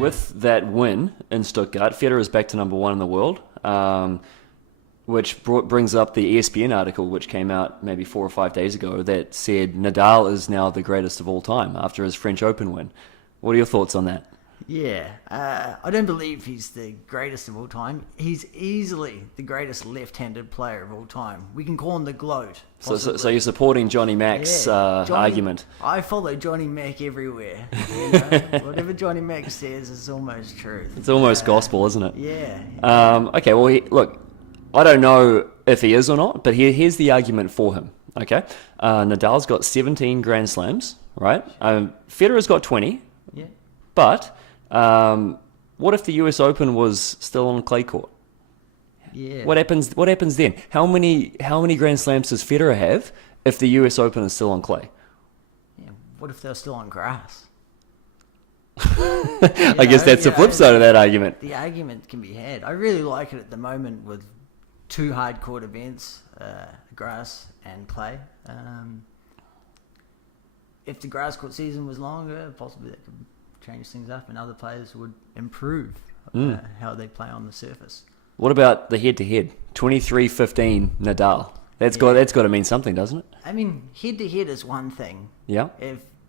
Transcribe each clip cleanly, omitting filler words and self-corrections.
with that win in Stuttgart, Federer's back to number 1 in the world, which brings up the ESPN article, which came out maybe 4 or 5 days ago, that said Nadal is now the greatest of all time after his French Open win. What are your thoughts on that? Yeah, I don't believe he's the greatest of all time. He's easily the greatest left-handed player of all time. We can call him the GOAT. So you're supporting Johnny Mac's argument? I follow Johnny Mac everywhere. You know? Whatever Johnny Mac says is almost truth. It's almost gospel, isn't it? Yeah. Okay, well, look, I don't know if he is or not, but here's the argument for him. Okay, Nadal's got 17 Grand Slams, right? Federer's got 20. Yeah. But what if the US Open was still on clay court? Yeah. What happens then? How many Grand Slams does Federer have if the US Open is still on clay? Yeah. What if they're still on grass? I guess that's the flip side of that argument. The argument can be had. I really like it at the moment with 2 hard court events, grass and clay. If the grass court season was longer, possibly that could change things up and other players would improve how they play on the surface. What about the head-to-head? 23-15 Nadal. That's got to mean something, doesn't it? I mean, head-to-head is one thing. Yeah.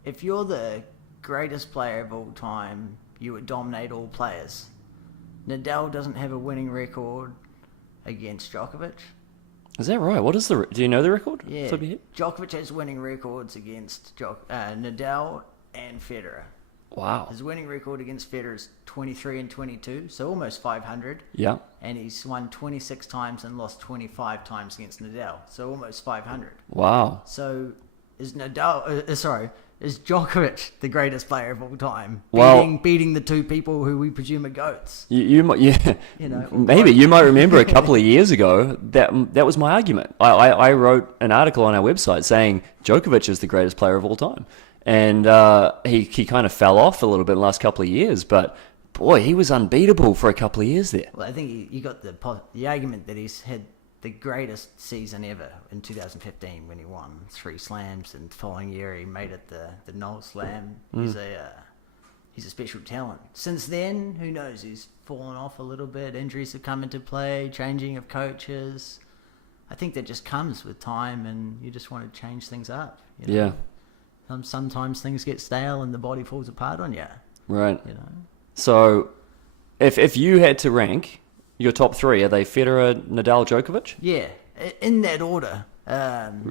If you're the greatest player of all time, you would dominate all players. Nadal doesn't have a winning record against Djokovic. Is that right? Do you know the record? Yeah. Djokovic has winning records against Nadal and Federer. Wow. His winning record against Federer is 23-22, so almost 500. Yeah. And he's won 26 times and lost 25 times against Nadal, so almost 500. Wow. So is Djokovic the greatest player of all time? Beating the 2 people who we presume are GOATs. You might remember a couple of years ago that was my argument. I wrote an article on our website saying Djokovic is the greatest player of all time. And he kind of fell off a little bit in the last couple of years, but boy, he was unbeatable for a couple of years there. Well, I think you got the argument that he's had the greatest season ever in 2015 when he won 3 slams, and the following year he made it the Noel Slam. He's a special talent. Since then, who knows? He's fallen off a little bit. Injuries have come into play, changing of coaches. I think that just comes with time, and you just want to change things up. You know? Yeah. Sometimes things get stale and the body falls apart on you. Right. You know. So, if you had to rank your top 3, are they Federer, Nadal, Djokovic? Yeah, in that order.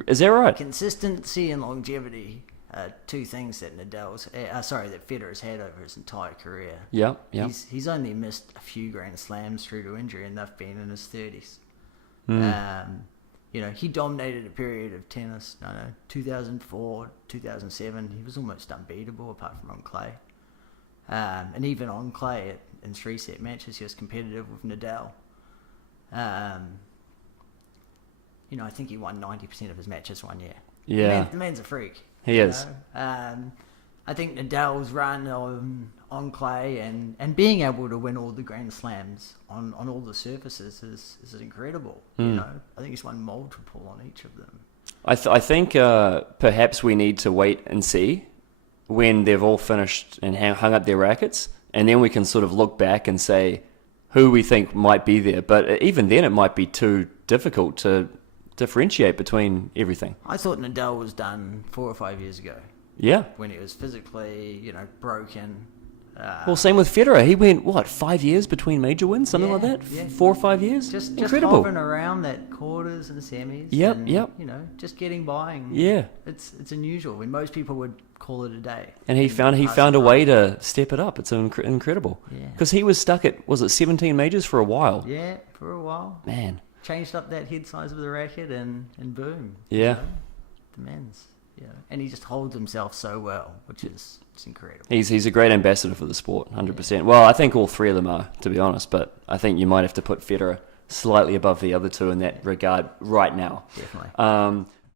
Is that right? Consistency and longevity are 2 things that that Federer's had over his entire career. Yeah. He's only missed a few Grand Slams through to injury, and they've been in his 30s. He dominated a period of tennis, 2004, 2007. He was almost unbeatable apart from on clay. And even on clay in 3-set matches, he was competitive with Nadal. I think he won 90% of his matches one year. Yeah. The man's a freak. He is. I think Nadal's run on clay and being able to win all the Grand Slams on all the surfaces is incredible. I think he's won multiple on each of them. I think perhaps we need to wait and see when they've all finished and hung up their rackets, and then we can sort of look back and say who we think might be there. But even then, it might be too difficult to differentiate between everything. I thought Nadal was done 4 or 5 years ago. Yeah. When he was physically, broken. Well, same with Federer. He went, 5 years between major wins? Something like that? Yeah. 4 or 5 years? Just incredible. hovering around that quarters and semis. Yep. Just getting by. Yeah. It's unusual. When most people would call it a day. And he found a way to step it up. It's incredible. Yeah. Because he was stuck at, 17 majors for a while? Yeah, for a while. Man. Changed up that head size of the racket and boom. Yeah. The men's. Yeah. And he just holds himself so well, which is incredible. He's a great ambassador for the sport, 100%. Yeah. Well, I think all 3 of them are, to be honest, but I think you might have to put Federer slightly above the other 2 in that regard right now. Definitely.